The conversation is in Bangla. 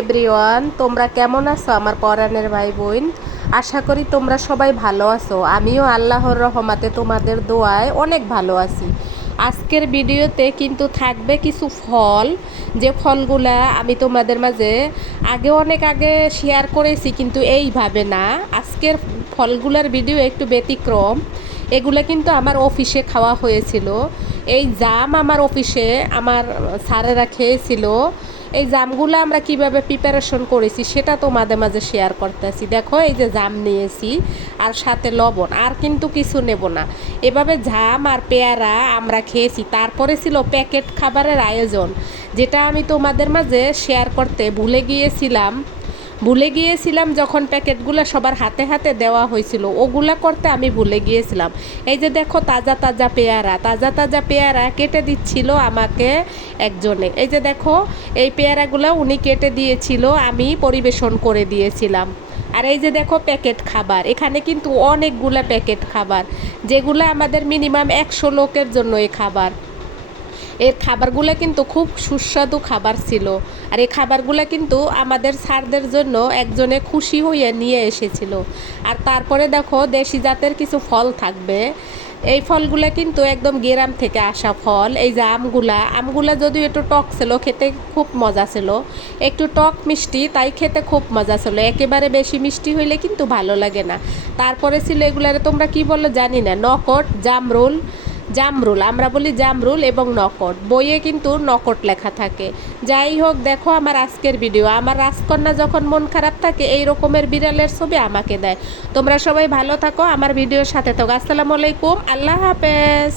এভরিওয়ান, তোমরা কেমন আছো আমার পরাণের ভাই বোন? আশা করি তোমরা সবাই ভালো আছো। আমিও আল্লাহর রহমতে তোমাদের দোয়ায় অনেক ভালো আছি। আজকের ভিডিওতে কিন্তু থাকবে কিছু ফল, যে ফলগুলা আমি তোমাদের মাঝে অনেক আগে শেয়ার করেছি, কিন্তু এইভাবে না। আজকের ফলগুলার ভিডিও একটু ব্যতিক্রম। এগুলো কিন্তু আমার অফিসে খাওয়া হয়েছিল। এই জাম আমার অফিসে আমার স্যারেরা খেয়েছিল। এই জামগুলো আমরা কিভাবে প্রিপারেশন করেছি সেটা তোমাদের মাঝে শেয়ার করতেছি। দেখো, এই যে জাম নিয়েছি আর সাথে লবণ, আর কিন্তু কিছু নেব না। এভাবে জাম আর পেয়ারা আমরা খেয়েছি। তারপরে ছিল প্যাকেট খাবারের আয়োজন, যেটা আমি তোমাদের মাঝে শেয়ার করতে ভুলে গিয়েছিলাম যখন প্যাকেটগুলো সবার হাতে হাতে দেওয়া হয়েছিল, ওগুলা করতে আমি ভুলে গিয়েছিলাম। এই যে দেখো, তাজা তাজা পেয়ারা কেটে দিচ্ছিল আমাকে একজনে। এই যে দেখো, এই পেয়ারাগুলো উনি কেটে দিয়েছিল, আমি পরিবেশন করে দিয়েছিলাম। আর এই যে দেখো প্যাকেট খাবার, এখানে কিন্তু অনেকগুলা প্যাকেট খাবার, যেগুলো আমাদের মিনিমাম 100 লোকের জন্য এই খাবার। এর খাবারগুলো কিন্তু খুব সুস্বাদু খাবার ছিল। আর এই খাবারগুলো কিন্তু আমাদের স্যারদের জন্য একজনে খুশি হয়ে নিয়ে এসেছিল। আর তারপরে দেখো, দেশি জাতের কিছু ফল থাকবে। এই ফলগুলো কিন্তু একদম গ্রাম থেকে আসা ফল। এই যে আমগুলা যদিও একটু টক ছিল, খেতে খুব মজা ছিল। একটু টক মিষ্টি, তাই খেতে খুব মজা ছিল। একেবারে বেশি মিষ্টি হইলে কিন্তু ভালো লাগে না। তারপরে ছিল এগুলারে তোমরা কি বলো জানি না, নকট, জামরুল আমরা বলি জামরুল, এবং নকট। বইয়ে কিন্তু নকট লেখা থাকে। যাই হোক, দেখো আমার আজকের ভিডিও। আমার রাজকন্যা যখন মন খারাপ থাকে এই রকমের বিড়ালের ছবি আমাকে দেয়। তোমরা সবাই ভালো থাকো, আমার ভিডিওর সাথে থাকো। আসসালামু আলাইকুম, আল্লাহ হাফেজ।